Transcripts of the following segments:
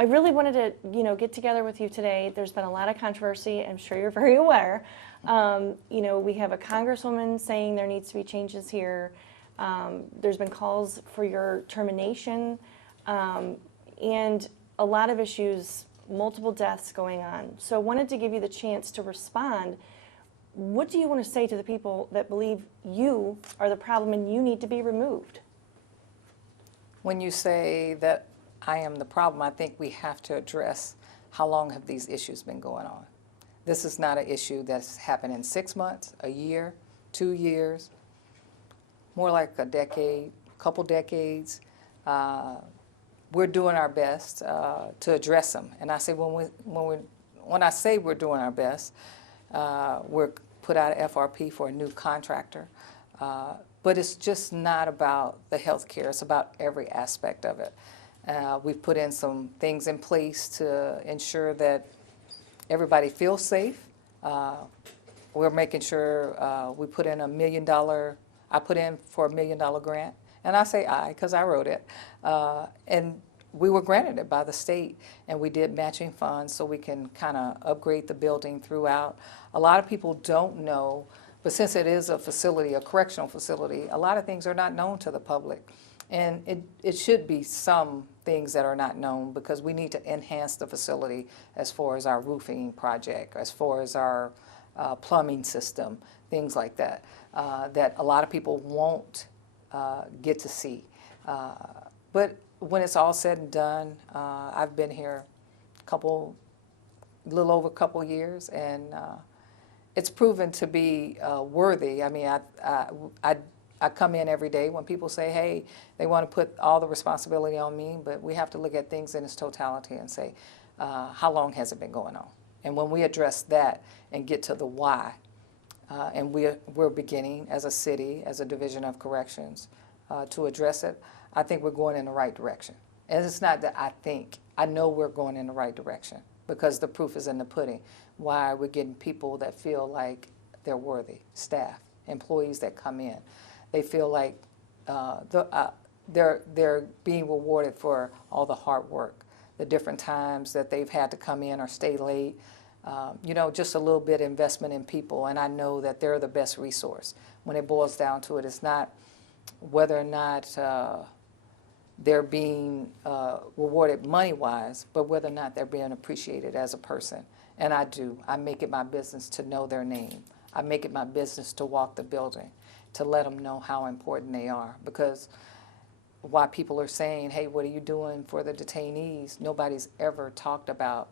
I really wanted to, get together with you today. There's been a lot of controversy. I'm sure you're very aware. We have a congresswoman saying there needs to be changes here. There's been calls for your termination, and a lot of issues, multiple deaths going on. So I wanted to give you the chance to respond. What do you want to say to the people that believe you are the problem and you need to be removed? When you say that I am the problem, I think we have to address how long have these issues been going on. This is not an issue that's happened in 6 months, a year, 2 years, more like a decade, couple decades. We're doing our best to address them. And I say when I say we're doing our best, we're put out an FRP for a new contractor. But it's just not about the health care. It's about every aspect of it. We've put in some things in place to ensure that everybody feels safe. We're making sure we put in $1 million. I put in for $1 million grant. And I say I because I wrote it. And we were granted it by the state, and we did matching funds so we can kind of upgrade the building throughout. A lot of people don't know, but since it is a facility, a correctional facility, a lot of things are not known to the public. And it should be some things that are not known, because we need to enhance the facility as far as our roofing project, as far as our plumbing system, things like that, that a lot of people won't get to see. But when it's all said and done, I've been here a little over a couple years, and it's proven to be worthy. I mean, I come in every day when people say, hey, they want to put all the responsibility on me, but we have to look at things in its totality and say, how long has it been going on? And when we address that and get to the why, and we're beginning as a city, as a division of corrections, to address it, I think we're going in the right direction. And it's not that I think, I know we're going in the right direction, because the proof is in the pudding. Why we're getting people that feel like they're worthy, staff, employees that come in. They feel like they're being rewarded for all the hard work, the different times that they've had to come in or stay late. Just a little bit of investment in people, and I know that they're the best resource. When it boils down to it, it's not whether or not they're being rewarded money-wise, but whether or not they're being appreciated as a person. And I do. I make it my business to know their name. I make it my business to walk the building, to let them know how important they are. Because while people are saying, hey, what are you doing for the detainees, nobody's ever talked about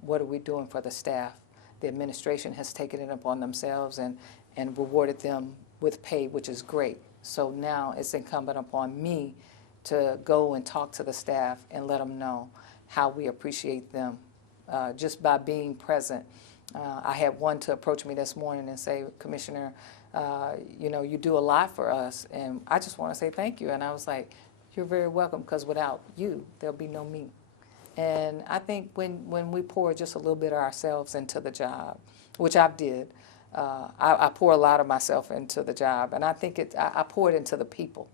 what are we doing for the staff. The administration has taken it upon themselves and rewarded them with pay, which is great. So now it's incumbent upon me to go and talk to the staff and let them know how we appreciate them just by being present. I had one to approach me this morning and say, Commissioner, you do a lot for us, and I just want to say thank you. And I was like, you're very welcome, because without you, there'll be no me. And I think when we pour just a little bit of ourselves into the job, which I did, I pour a lot of myself into the job, and I think I pour it into the people.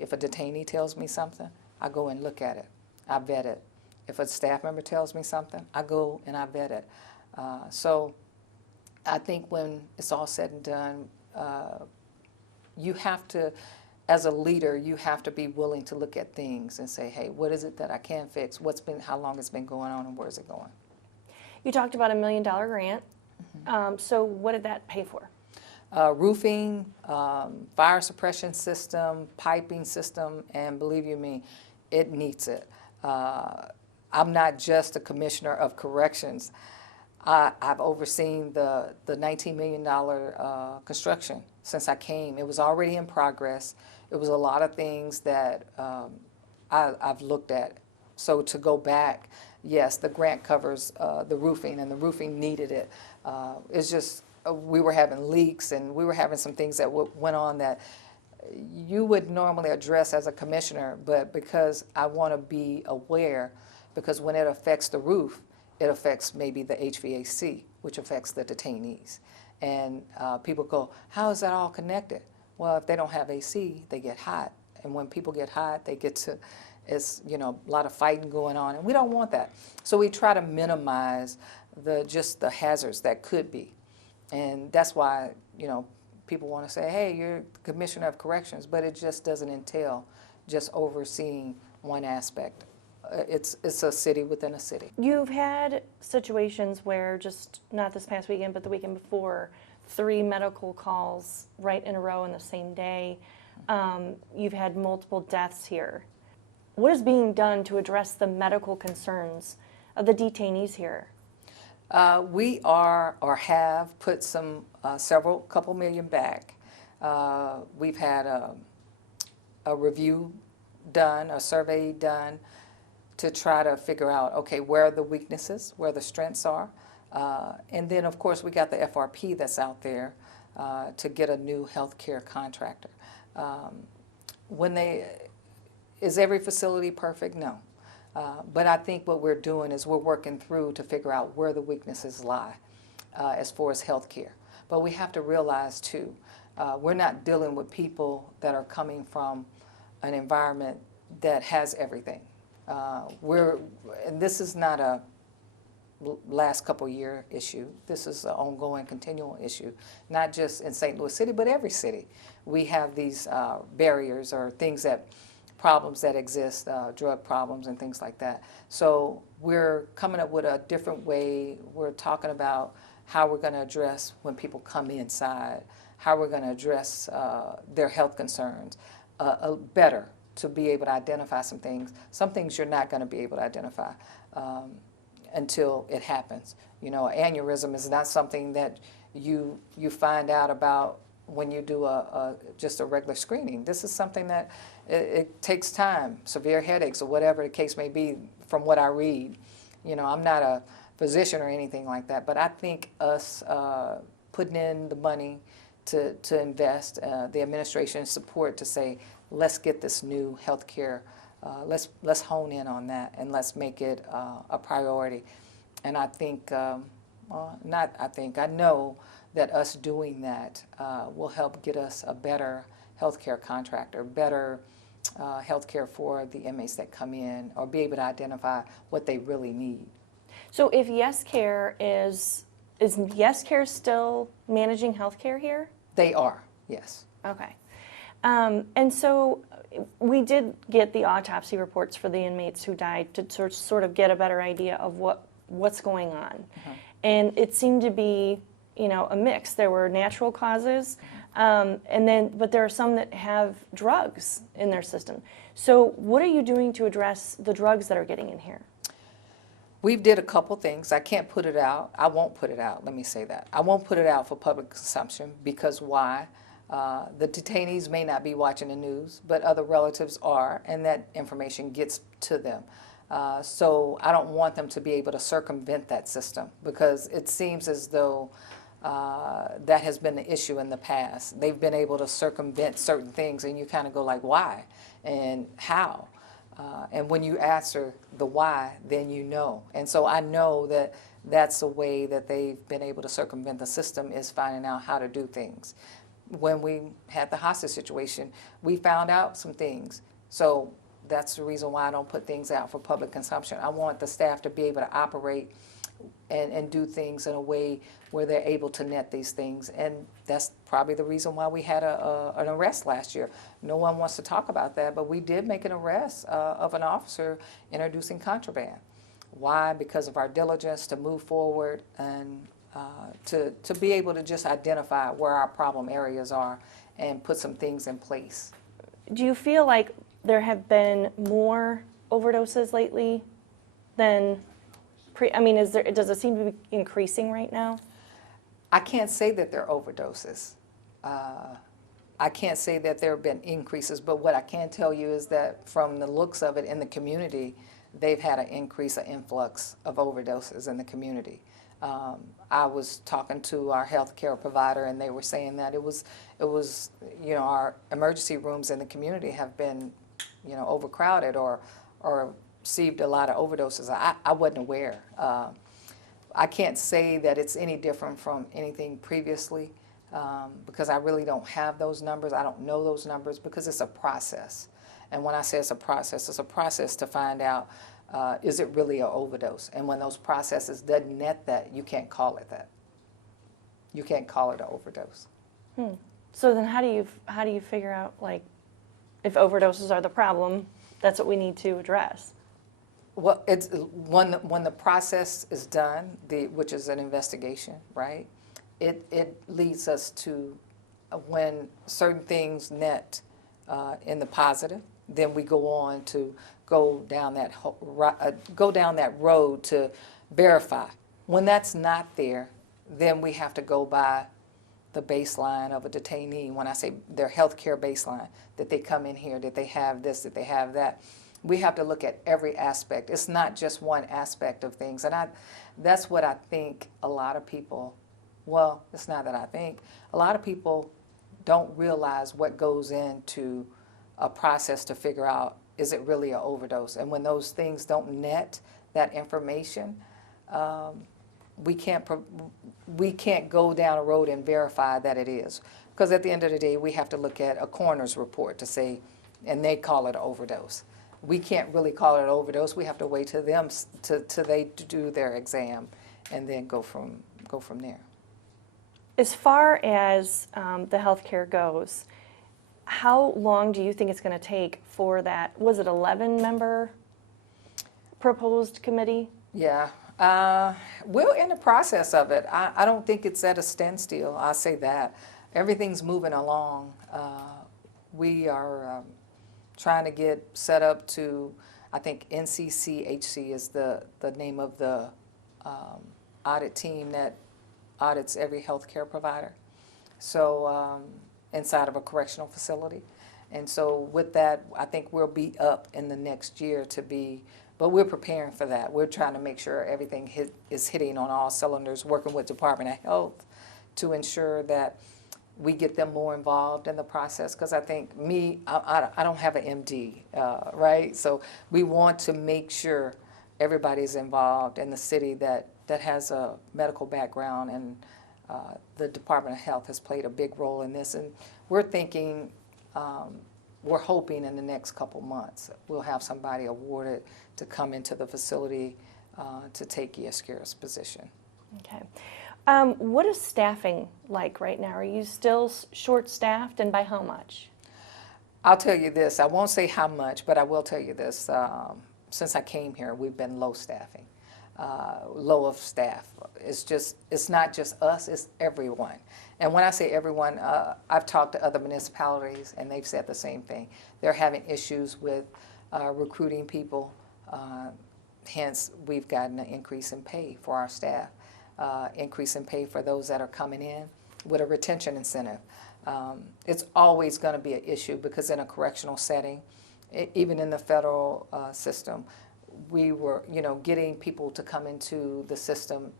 If a detainee tells me something, I go and look at it. I vet it. If a staff member tells me something, I go and I vet it. So I think when it's all said and done, you have to, as a leader, you have to be willing to look at things and say, hey, what is it that I can fix? How long it's been going on, and where's it going? You talked about $1 million grant. Mm-hmm. So what did that pay for? Roofing, fire suppression system, piping system, and believe you me, it needs it. I'm not just a commissioner of corrections. I've overseen the $19 million construction since I came. It was already in progress. It was a lot of things that I've looked at. So to go back, yes, the grant covers the roofing, and the roofing needed it. It's just we were having leaks, and we were having some things that went on that you would normally address as a commissioner, but because I want to be aware, because when it affects the roof, it affects maybe the HVAC, which affects the detainees. And people go, how is that all connected? Well, if they don't have AC, they get hot. And when people get hot, they get to it's, you know, a lot of fighting going on, and we don't want that. So we try to minimize just the hazards that could be. And that's why, you know, people want to say, hey, you're the Commissioner of Corrections, but it just doesn't entail just overseeing one aspect. It's a city within a city. You've had situations where, just not this past weekend, but the weekend before, 3 medical calls right in a row in the same day. You've had multiple deaths here. What is being done to address the medical concerns of the detainees here? We are or have put some couple million back. We've had a review done, a survey done to try to figure out, okay, where are the weaknesses, where the strengths are. And then, of course, we got the FRP that's out there to get a new healthcare contractor. Is every facility perfect? No. But I think what we're doing is we're working through to figure out where the weaknesses lie as far as healthcare. But we have to realize, too, we're not dealing with people that are coming from an environment that has everything. And this is not a last couple year issue. This is an ongoing, continual issue, not just in St. Louis City, but every city. We have these barriers or problems that exist, drug problems and things like that. So we're coming up with a different way. We're talking about how we're going to address when people come inside, how we're going to address their health concerns better, to be able to identify some things. Some things you're not going to be able to identify until it happens. You know, aneurysm is not something that you find out about when you do just a regular screening. This is something that it takes time, severe headaches or whatever the case may be, from what I read. You know, I'm not a physician or anything like that, but I think us putting in the money to invest, the administration support to say, let's get this new health care, let's hone in on that and let's make it a priority. And I think, I know that us doing that will help get us a better healthcare contractor, better healthcare for the inmates that come in, or be able to identify what they really need. So if Yes Care is Yes Care still managing healthcare here? They are, yes. Okay. And so we did get the autopsy reports for the inmates who died to sort of get a better idea of what's going on. Mm-hmm. And it seemed to be, you know, a mix. There were natural causes, but there are some that have drugs in their system. So what are you doing to address the drugs that are getting in here? We've did a couple things. I can't put it out. I won't put it out. Let me say that. I won't put it out for public consumption because why? The detainees may not be watching the news, but other relatives are, and that information gets to them. So I don't want them to be able to circumvent that system, because it seems as though that has been the issue in the past. They've been able to circumvent certain things, and you kind of go like, why and how? And when you answer the why, then you know. And so I know that that's a way that they've been able to circumvent the system, is finding out how to do things. When we had the hostage situation, we found out some things. So that's the reason why I don't put things out for public consumption. I want the staff to be able to operate and do things in a way where they're able to net these things. And that's probably the reason why we had an arrest last year. No one wants to talk about that, but we did make an arrest of an officer introducing contraband. Why? Because of our diligence to move forward and to be able to just identify where our problem areas are and put some things in place. Do you feel like there have been more overdoses lately than does it seem to be increasing right now? I can't say that they're overdoses. I can't say that there have been increases, but what I can tell you is that from the looks of it in the community, they've had an increase, an influx of overdoses in the community. I was talking to our health care provider, and they were saying that it was, you know, our emergency rooms in the community have been, you know, overcrowded or received a lot of overdoses. I wasn't aware. I can't say that it's any different from anything previously because I really don't have those numbers. I don't know those numbers because it's a process. And when I say it's a process to find out, is it really an overdose? And when those processes doesn't net that, you can't call it that. You can't call it an overdose. So then how do you figure out, like, if overdoses are the problem, that's what we need to address? Well, it's when the process is done, which is an investigation, right? It leads us to when certain things net in the positive, then we go on to go down that road to verify. When that's not there, then we have to go by the baseline of a detainee. When I say their health care baseline, that they come in here, that they have this, that they have that. We have to look at every aspect. It's not just one aspect of things. And that's what I think a lot of people, well, it's not that I think, a lot of people don't realize what goes into a process to figure out, is it really an overdose? And when those things don't net that information, we can't go down a road and verify that it is. Because at the end of the day, we have to look at a coroner's report to say, and they call it an overdose. We can't really call it an overdose. We have to wait till they do their exam, and then go from there. As far as the healthcare goes, how long do you think it's going to take for that, was it 11-member proposed committee? Yeah, we're in the process of it. I don't think it's at a standstill, I'll say that. Everything's moving along. We are trying to get set up to, I think NCCHC is the name of the audit team that audits every healthcare provider. So inside of a correctional facility. And so with that, I think we'll be up in the next year to be, but we're preparing for that. We're trying to make sure everything is hitting on all cylinders, working with Department of Health to ensure that we get them more involved in the process. Because I think I don't have an MD, right? So we want to make sure everybody's involved in the city that has a medical background, and the Department of Health has played a big role in this. And we're thinking, we're hoping in the next couple months we'll have somebody awarded to come into the facility to take Yaskira's position. Okay. What is staffing like right now? Are you still short-staffed, and by how much? I'll tell you this. I won't say how much, but I will tell you this. Since I came here, we've been low staffing, low of staff. It's not just us, it's everyone. And when I say everyone, I've talked to other municipalities, and they've said the same thing. They're having issues with recruiting people. Hence, we've gotten an increase in pay for our staff. Increase in pay for those that are coming in with a retention incentive. It's always going to be an issue, because in a correctional setting, even in the federal system, we were, getting people to come into the system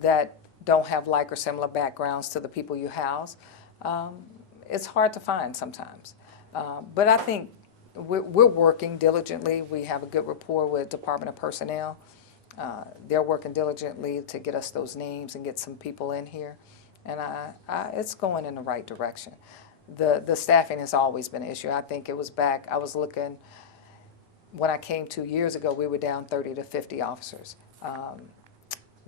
that don't have like or similar backgrounds to the people you house. It's hard to find sometimes. But I think we're working diligently. We have a good rapport with Department of Personnel. They're working diligently to get us those names and get some people in here. And it's going in the right direction. The staffing has always been an issue. I think it was back, I was looking, when I came 2 years ago, we were down 30 to 50 officers.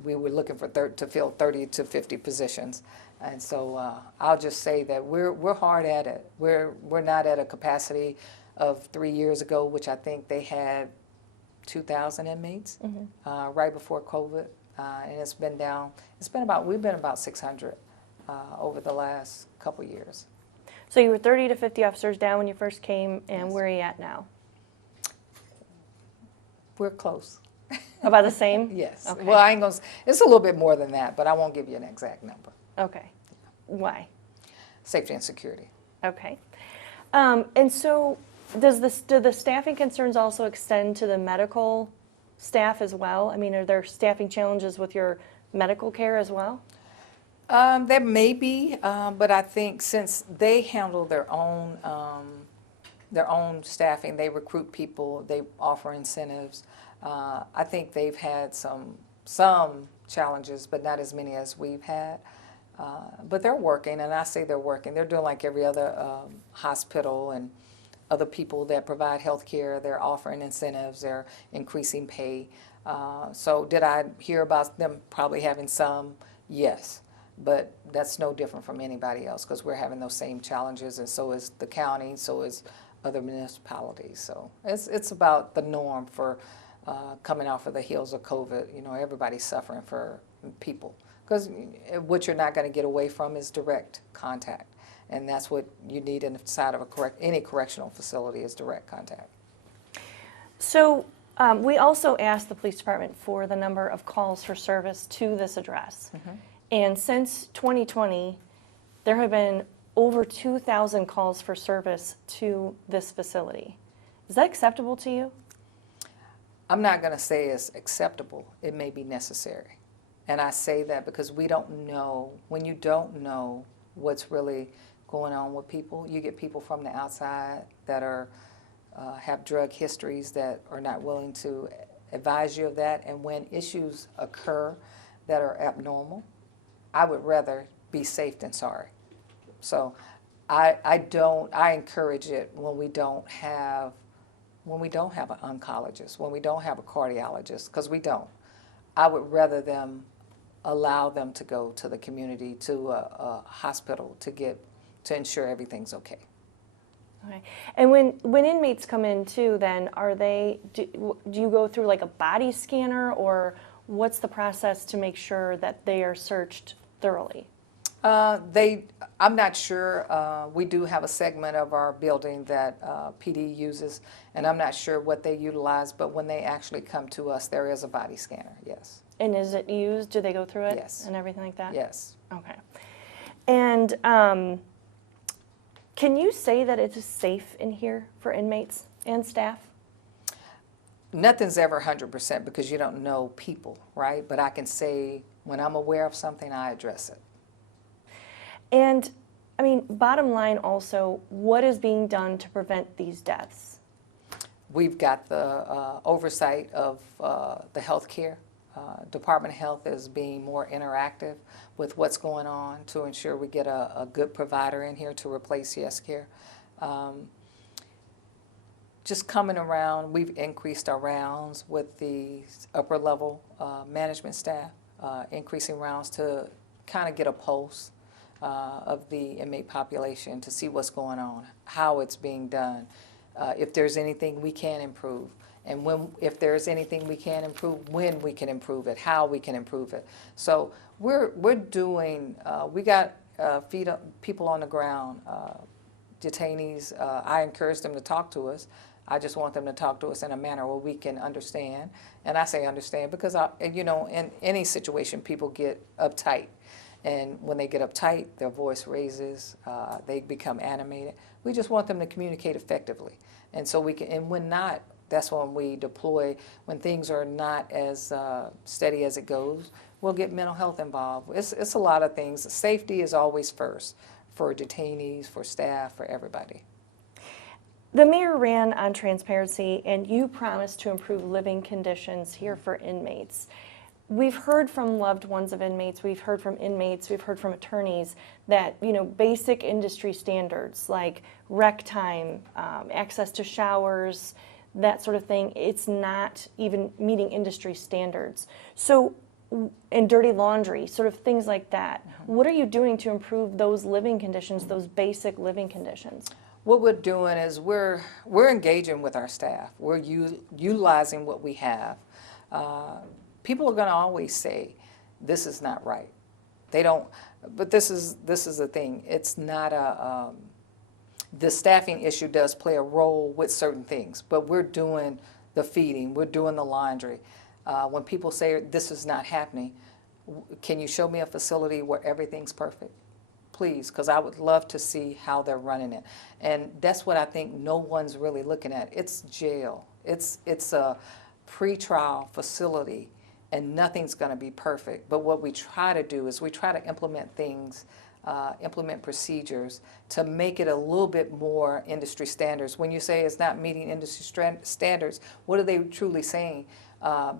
We were looking for to fill 30 to 50 positions. And so I'll just say that we're hard at it. We're not at a capacity of 3 years ago, which I think they had 2,000 inmates right before COVID, and it's been down. We've been about 600 over the last couple years. So you were 30 to 50 officers down when you first came, and Yes. where are you at now? We're close. About the same? Yes. Okay. Well, I ain't gonna. It's a little bit more than that, but I won't give you an exact number. Okay. Why? Safety and security. Okay. And so do the staffing concerns also extend to the medical staff as well? I mean, are there staffing challenges with your medical care as well? There may be, but I think since they handle their own staffing, they recruit people, they offer incentives. I think they've had some challenges, but not as many as we've had. But they're working, and I say they're working. They're doing like every other hospital and other people that provide health care. They're offering incentives. They're increasing pay. So did I hear about them probably having some? Yes. But that's no different from anybody else because we're having those same challenges, and so is the county, so is other municipalities. So it's about the norm for coming off of the heels of COVID. You know, everybody's suffering for people because what you're not going to get away from is direct contact, and that's what you need inside of any correctional facility is direct contact. So we also asked the police department for the number of calls for service to this address. Mm-hmm. And since 2020, there have been over 2,000 calls for service to this facility. Is that acceptable to you? I'm not going to say it's acceptable. It may be necessary. And I say that because we don't know, when you don't know what's really going on with people, you get people from the outside that are have drug histories that are not willing to advise you of that. And when issues occur that are abnormal, I would rather be safe than sorry. So I encourage it when we don't have an oncologist, when we don't have a cardiologist, because we don't. I would rather them allow them to go to the community, to a hospital to ensure everything's okay. Okay. And when inmates come in too, then do you go through like a body scanner, or what's the process to make sure that they are searched thoroughly? I'm not sure. We do have a segment of our building that PD uses, and I'm not sure what they utilize, but when they actually come to us, there is a body scanner, yes. And is it used? Do they go through it? Yes. And everything like that? Yes. Okay. And can you say that it is safe in here for inmates and staff? Nothing's ever 100% because you don't know people, right? But I can say when I'm aware of something, I address it. And, I mean, bottom line also, what is being done to prevent these deaths? We've got the oversight of the health care. Department of Health is being more interactive with what's going on to ensure we get a good provider in here to replace Yes Care. Just coming around, we've increased our rounds with the upper level management staff, increasing rounds to kind of get a pulse of the inmate population to see what's going on, how it's being done, if there's anything we can improve, and if there's anything we can improve, when we can improve it, how we can improve it. So we're doing, we got people on the ground, detainees. I encourage them to talk to us. I just want them to talk to us in a manner where we can understand. And I say understand because, you know, in any situation, people get uptight. And when they get uptight, their voice raises, they become animated. We just want them to communicate effectively. And so we can, and when not, that's when we deploy, when things are not as steady as it goes, we'll get mental health involved. It's a lot of things. Safety is always first for detainees, for staff, for everybody. The mayor ran on transparency, and you promised to improve living conditions here for inmates. We've heard from loved ones of inmates, we've heard from inmates, we've heard from attorneys that, you know, basic industry standards like rec time, access to showers, that sort of thing, it's not even meeting industry standards. So, and dirty laundry, sort of things like that. Mm-hmm. What are you doing to improve those living conditions, those basic living conditions? What we're doing is we're engaging with our staff. We're utilizing what we have. People are going to always say, this is not right. They don't, but this is the thing. It's not the staffing issue does play a role with certain things, but we're doing the feeding, we're doing the laundry. When people say this is not happening, can you show me a facility where everything's perfect? Please, because I would love to see how they're running it. And that's what I think no one's really looking at. It's jail. It's a pretrial facility, and nothing's going to be perfect. But what we try to do is we try to implement things, implement procedures to make it a little bit more industry standards. When you say it's not meeting industry standards, what are they truly saying?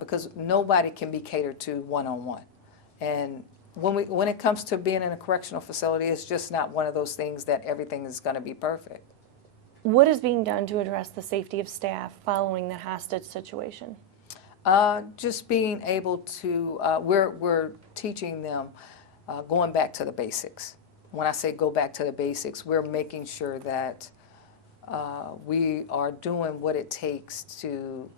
Because nobody can be catered to one-on-one. And when it comes to being in a correctional facility, it's just not one of those things that everything is going to be perfect. What is being done to address the safety of staff following the hostage situation? Just being able to, we're teaching them going back to the basics. When I say go back to the basics, we're making sure that we are doing what it takes to,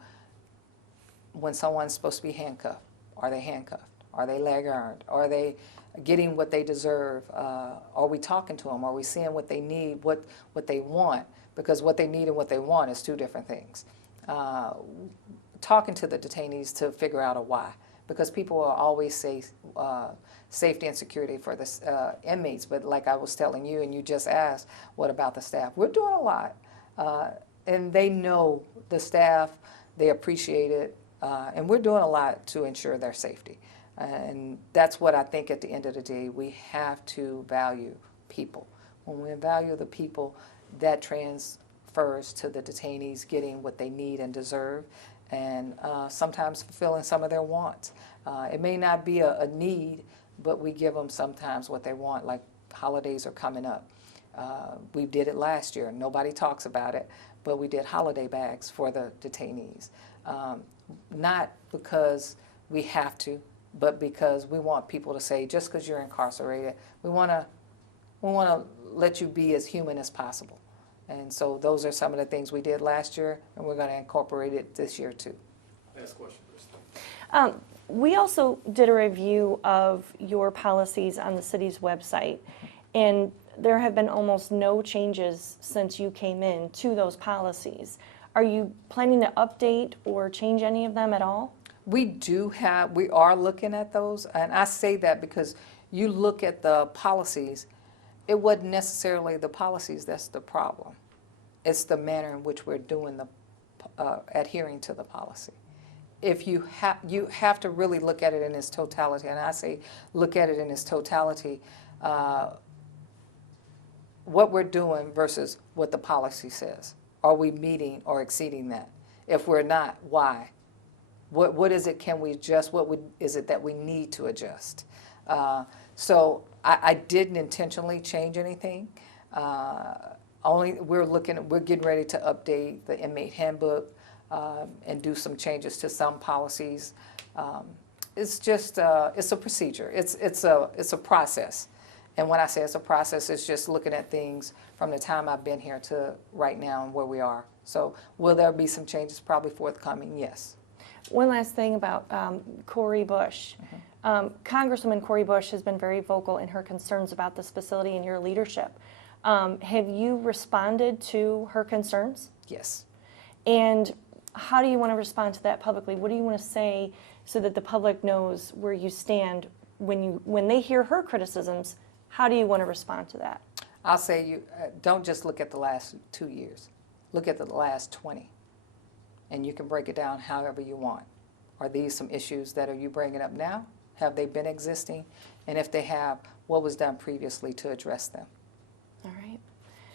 when someone's supposed to be handcuffed, are they handcuffed? Are they leg armed? Are they getting what they deserve? Are we talking to them? Are we seeing what they need, what they want? Because what they need and what they want is two different things. Talking to the detainees to figure out a why, because people will always say safety and security for the inmates, but like I was telling you and you just asked, what about the staff? We're doing a lot, and they know the staff, they appreciate it, and we're doing a lot to ensure their safety. And that's what I think at the end of the day, we have to value people. When we value the people, that transfers to the detainees getting what they need and deserve, and sometimes fulfilling some of their wants. It may not be a need, but we give them sometimes what they want, like holidays are coming up. We did it last year. Nobody talks about it, but we did holiday bags for the detainees. Not because we have to, but because we want people to say, just because you're incarcerated, we want to let you be as human as possible. And so those are some of the things we did last year, and we're going to incorporate it this year too. Last question, Krista. We also did a review of your policies on the city's website, and there have been almost no changes since you came in to those policies. Are you planning to update or change any of them at all? We are looking at those, and I say that because you look at the policies, it wasn't necessarily the policies that's the problem. It's the manner in which we're doing adhering to the policy. If you have to really look at it in its totality, and I say look at it in its totality, what we're doing versus what the policy says. Are we meeting or exceeding that? If we're not, why? What is it can we adjust? Is it that we need to adjust? So I didn't intentionally change anything. We're getting ready to update the inmate handbook and do some changes to some policies. It's just it's a procedure. It's a process. And when I say it's a process, it's just looking at things from the time I've been here to right now and where we are. So will there be some changes probably forthcoming? Yes. One last thing about Cori Bush. Congresswoman Cori Bush has been very vocal in her concerns about this facility and your leadership. Have you responded to her concerns? Yes. And how do you want to respond to that publicly? What do you want to say so that the public knows where you stand when they hear her criticisms? How do you want to respond to that? I'll say you don't just look at the last 2 years. Look at the last 20. And you can break it down however you want. Are these some issues that are you bringing up now? Have they been existing? And if they have, what was done previously to address them?